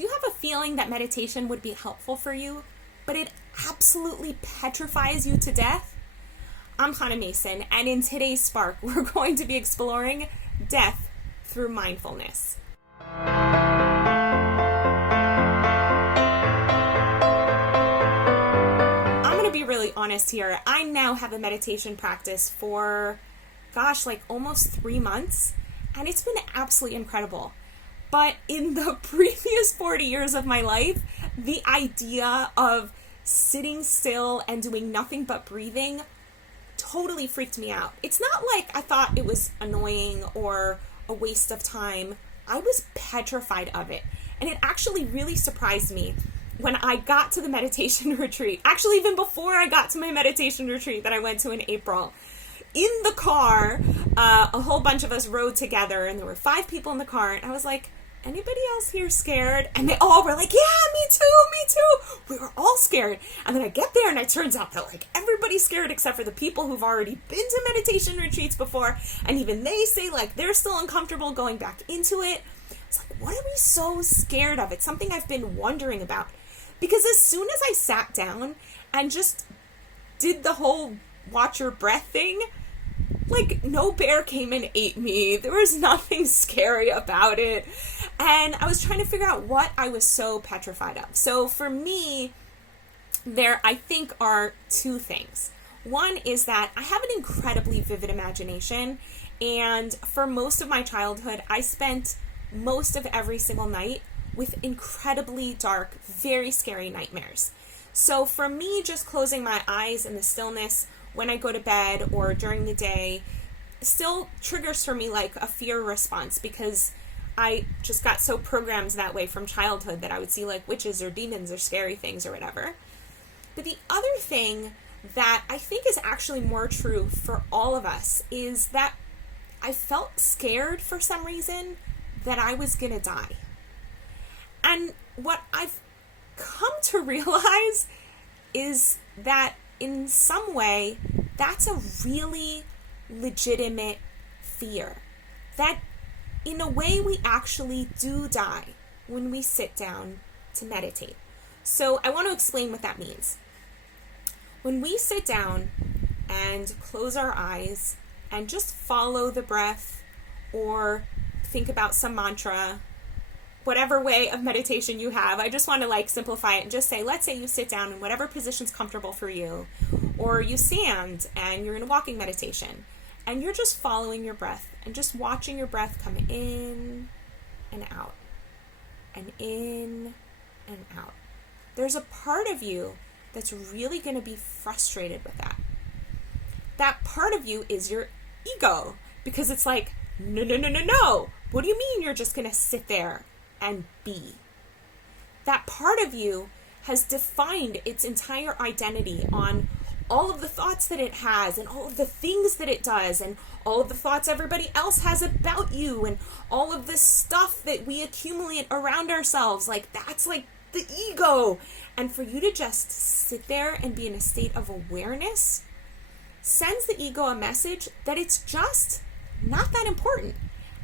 Do you have a feeling that meditation would be helpful for you, but it absolutely petrifies you to death? I'm Hannah Mason, and in today's Spark, we're going to be exploring death through mindfulness. I'm going to be really honest here. I now have a meditation practice for, almost 3 months, and it's been absolutely incredible. But in the previous 40 years of my life, the idea of sitting still and doing nothing but breathing totally freaked me out. It's not like I thought it was annoying or a waste of time. I was petrified of it. And it actually really surprised me when I got to the meditation retreat. Actually, even before I got to my meditation retreat that I went to in April. In the car, a whole bunch of us rode together, and there were 5 people in the car, and I was like, anybody else here scared? And they all were like, yeah, me too. We were all scared. And then I get there, and it turns out that everybody's scared except for the people who've already been to meditation retreats before, and even they say they're still uncomfortable going back into it. It's like, what are we so scared of? It's something I've been wondering about. Because as soon as I sat down and just did the whole watch your breath thing, no bear came and ate me. There was nothing scary about it. And I was trying to figure out what I was so petrified of. So for me, there, I think, are 2 things. One is that I have an incredibly vivid imagination. And for most of my childhood, I spent most of every single night with incredibly dark, very scary nightmares. So for me, just closing my eyes in the stillness when I go to bed or during the day still triggers for me a fear response, because I just got so programmed that way from childhood that I would see witches or demons or scary things or whatever. But the other thing that I think is actually more true for all of us is that I felt scared for some reason that I was going to die. And what I've come to realize is that in some way, that's a really legitimate fear. That in a way, we actually do die when we sit down to meditate. So I want to explain what that means. When we sit down and close our eyes and just follow the breath or think about some mantra, whatever way of meditation you have, I just want to simplify it and just say, let's say you sit down in whatever position's comfortable for you, or you stand and you're in a walking meditation and you're just following your breath and just watching your breath come in and out and in and out. There's a part of you that's really going to be frustrated with that. That part of you is your ego, because it's no. What do you mean you're just going to sit there and be? That part of you has defined its entire identity on all of the thoughts that it has and all of the things that it does and all of the thoughts everybody else has about you and all of this stuff that we accumulate around ourselves. That's the ego. And for you to just sit there and be in a state of awareness sends the ego a message that it's just not that important.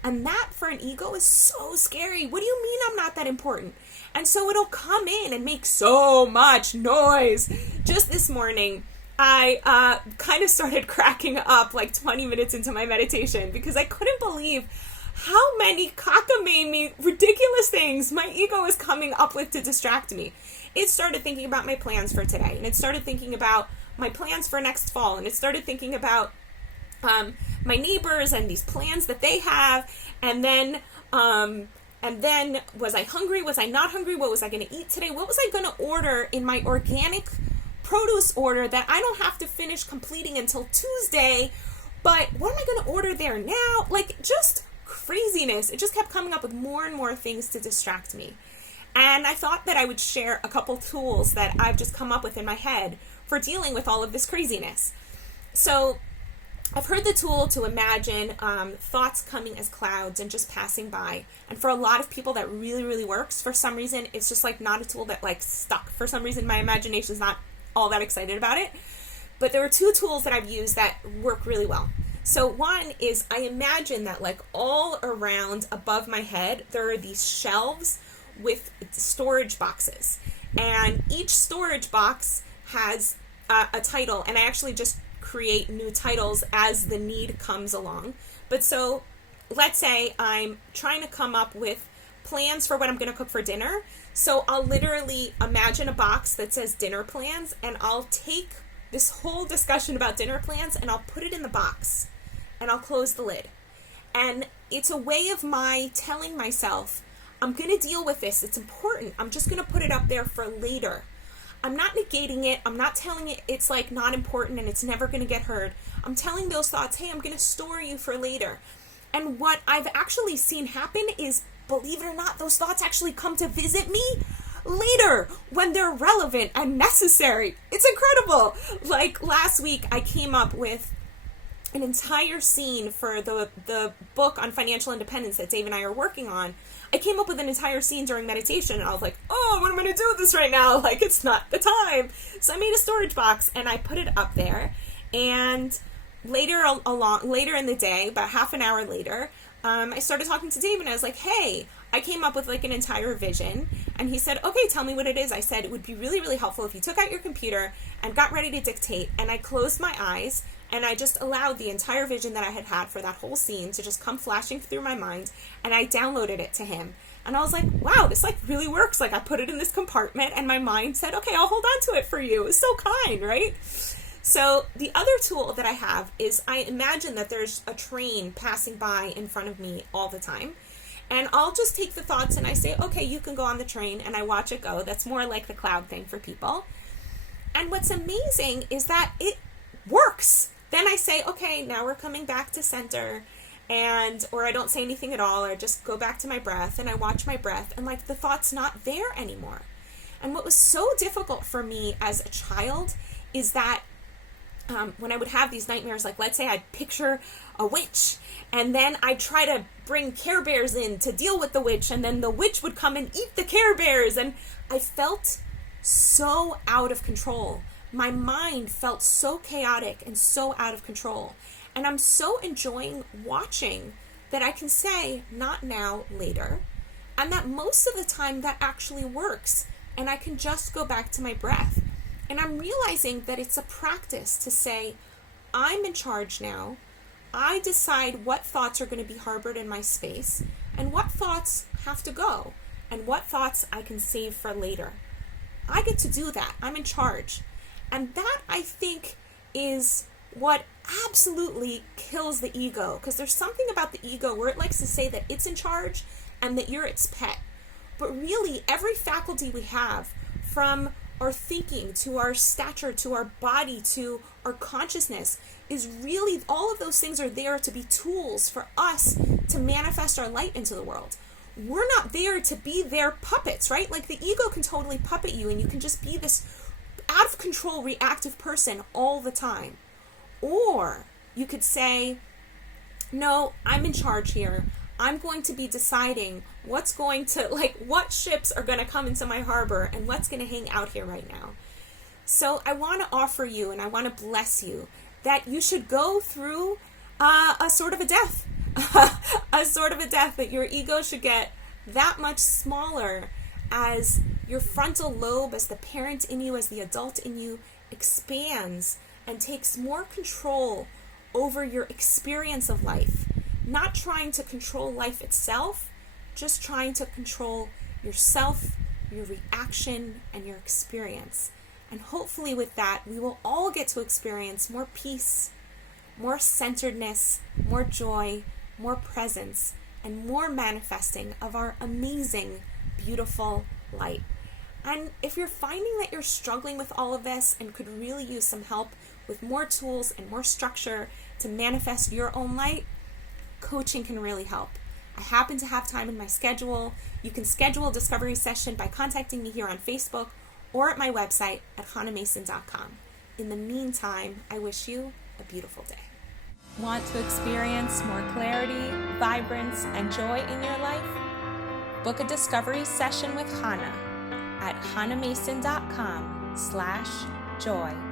And that for an ego is so scary. What do you mean I'm not that important? And so it'll come in and make so much noise. Just this morning, I kind of started cracking up 20 minutes into my meditation because I couldn't believe how many cockamamie, ridiculous things my ego is coming up with to distract me. It started thinking about my plans for today, and it started thinking about my plans for next fall, and it started thinking about my neighbors and these plans that they have, and then was I hungry? Was I not hungry? What was I going to eat today? What was I going to order in my organic produce order that I don't have to finish completing until Tuesday? But what am I going to order there now? Just craziness. It just kept coming up with more and more things to distract me. And I thought that I would share a couple tools that I've just come up with in my head for dealing with all of this craziness. So I've heard the tool to imagine thoughts coming as clouds and just passing by. And for a lot of people that really, really works. For some reason, it's just not a tool that stuck. For some reason, my imagination is not all that excited about it. But there are 2 tools that I've used that work really well. So one is I imagine that all around above my head, there are these shelves with storage boxes. And each storage box has a title, and I actually just create new titles as the need comes along. But so let's say I'm trying to come up with plans for what I'm going to cook for dinner. So I'll literally imagine a box that says dinner plans, and I'll take this whole discussion about dinner plans and I'll put it in the box and I'll close the lid. And it's a way of my telling myself, I'm going to deal with this. It's important. I'm just going to put it up there for later. I'm not negating it. I'm not telling it it's like not important and it's never going to get heard. I'm telling those thoughts, hey, I'm going to store you for later. And what I've actually seen happen is, believe it or not, those thoughts actually come to visit me later when they're relevant and necessary. It's incredible. Like last week, I came up with an entire scene for the book on financial independence that Dave and I are working on. I came up with an entire scene during meditation, and I was like, oh, what am I going to do with this right now? Like, it's not the time. So I made a storage box and I put it up there. And later in the day, about half an hour later, I started talking to Dave and I was like, hey, I came up with like an entire vision. And he said, okay, tell me what it is. I said, it would be really, really helpful if you took out your computer and got ready to dictate. And I closed my eyes and I just allowed the entire vision that I had had for that whole scene to just come flashing through my mind. And I downloaded it to him. And I was like, wow, this like really works. Like I put it in this compartment and my mind said, okay, I'll hold on to it for you. It's so kind, right? So the other tool that I have is I imagine that there's a train passing by in front of me all the time. And I'll just take the thoughts and I say, okay, you can go on the train, and I watch it go. That's more like the cloud thing for people. And what's amazing is that it works. Then I say, okay, now we're coming back to center, or I don't say anything at all, or I just go back to my breath and I watch my breath, and like the thought's not there anymore. And what was so difficult for me as a child is that when I would have these nightmares, like let's say I'd picture a witch, and then I'd try to bring Care Bears in to deal with the witch, and then the witch would come and eat the Care Bears, and I felt so out of control. My mind felt so chaotic and so out of control. And I'm so enjoying watching that I can say, not now, later, and that most of the time that actually works, and I can just go back to my breath. And I'm realizing that it's a practice to say, I'm in charge now. I decide what thoughts are going to be harbored in my space and what thoughts have to go and what thoughts I can save for later. I get to do that. I'm in charge. And that, I think, is what absolutely kills the ego, because there's something about the ego where it likes to say that it's in charge and that you're its pet. But really, every faculty we have, from our thinking, to our stature, to our body, to our consciousness, is really, all of those things are there to be tools for us to manifest our light into the world. We're not there to be their puppets, right? Like the ego can totally puppet you, and you can just be this out of control, reactive person all the time. Or you could say, no, I'm in charge here. I'm going to be deciding what ships are going to come into my harbor and what's going to hang out here right now. So I want to offer you, and I want to bless you, that you should go through a sort of a death, that your ego should get that much smaller as your frontal lobe, as the parent in you, as the adult in you expands and takes more control over your experience of life. Not trying to control life itself, just trying to control yourself, your reaction, and your experience. And hopefully with that, we will all get to experience more peace, more centeredness, more joy, more presence, and more manifesting of our amazing, beautiful light. And if you're finding that you're struggling with all of this and could really use some help with more tools and more structure to manifest your own light, coaching can really help. I happen to have time in my schedule. You can schedule a discovery session by contacting me here on Facebook or at my website at hanamason.com. In the meantime, I wish you a beautiful day. Want to experience more clarity, vibrance, and joy in your life? Book a discovery session with Hana at hanamason.com/joy.